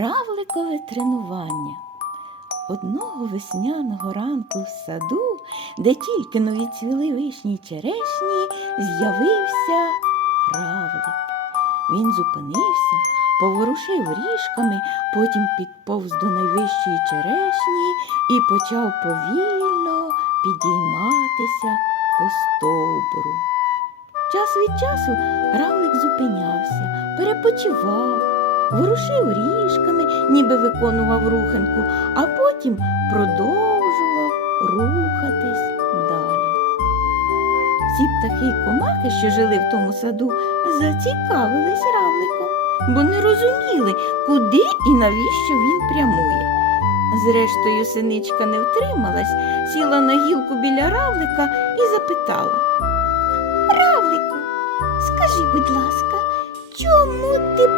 Равликове тренування. Одного весняного ранку в саду, де тільки но відцвіли вишні черешні, з'явився равлик. Він зупинився, поворушив ріжками, потім підповз до найвищої черешні і почав повільно підійматися по стовбуру. Час від часу равлик зупинявся, перепочивав, ворушив ріжками, ніби виконував руханку, а потім продовжував рухатись далі. Всі птахи й комахи, що жили в тому саду, зацікавились равликом, бо не розуміли, куди і навіщо він прямує. Зрештою, синичка не втрималась, сіла на гілку біля равлика і запитала. Равлику, скажи, будь ласка, чому ти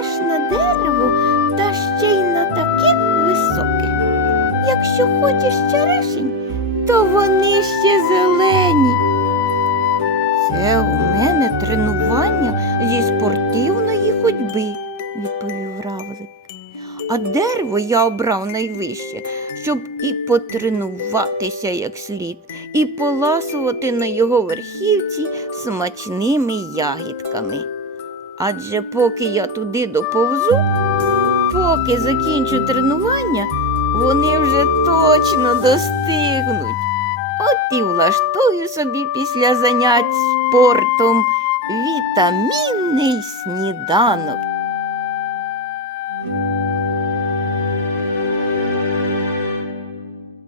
повзеш на дерево та ще й на таке високе? Якщо хочеш черешень, то вони ще зелені. Це у мене тренування зі спортивної ходьби, відповів равлик. А дерево я обрав найвище, щоб і потренуватися як слід, і поласувати на його верхівці смачними ягідками. Адже поки я туди доповзу, поки закінчу тренування, вони вже точно достигнуть. От і влаштую собі після занять спортом вітамінний сніданок.